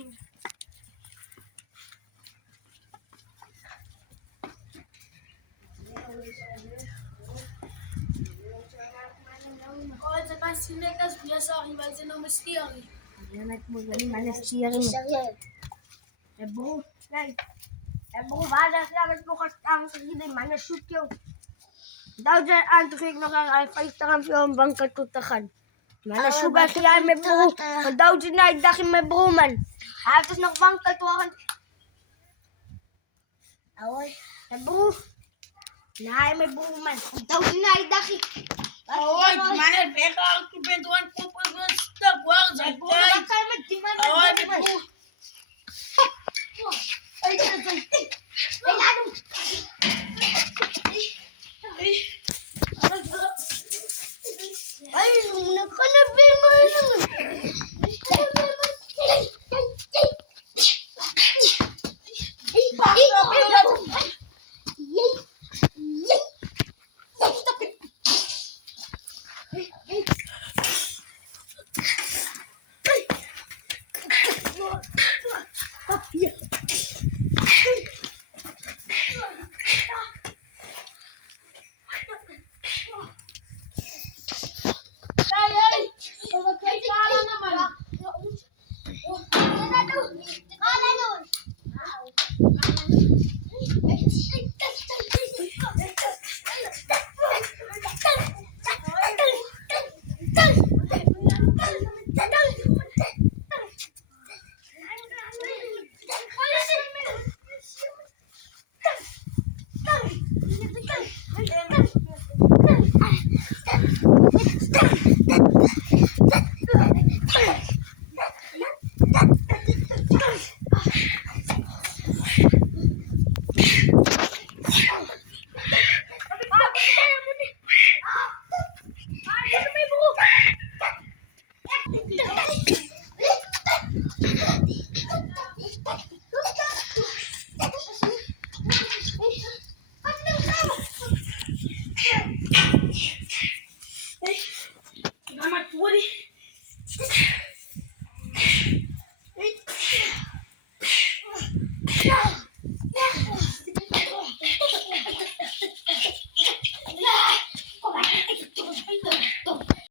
Oh, tsaka sinekas biasa iba sa nang mistiyang. Anak mo galing manas siya rin. Bro, guys. Bro, bala sila bukas ang sige manas shoot yo. Daw dyan ang tukig na kang ay fight takang film bangkat tutakan. Manas sugar siya may bro. Daw dyan na dakin may bro man. Hatos nagbangkat tuwakan. Away, bro. Nahay may bro man. Daw dyan na dakin. Away, mana beka ang tubentuan ko pa sa stag wag sa tay. Away, bro. Ay, ano? Ay, nakalabi mo naman.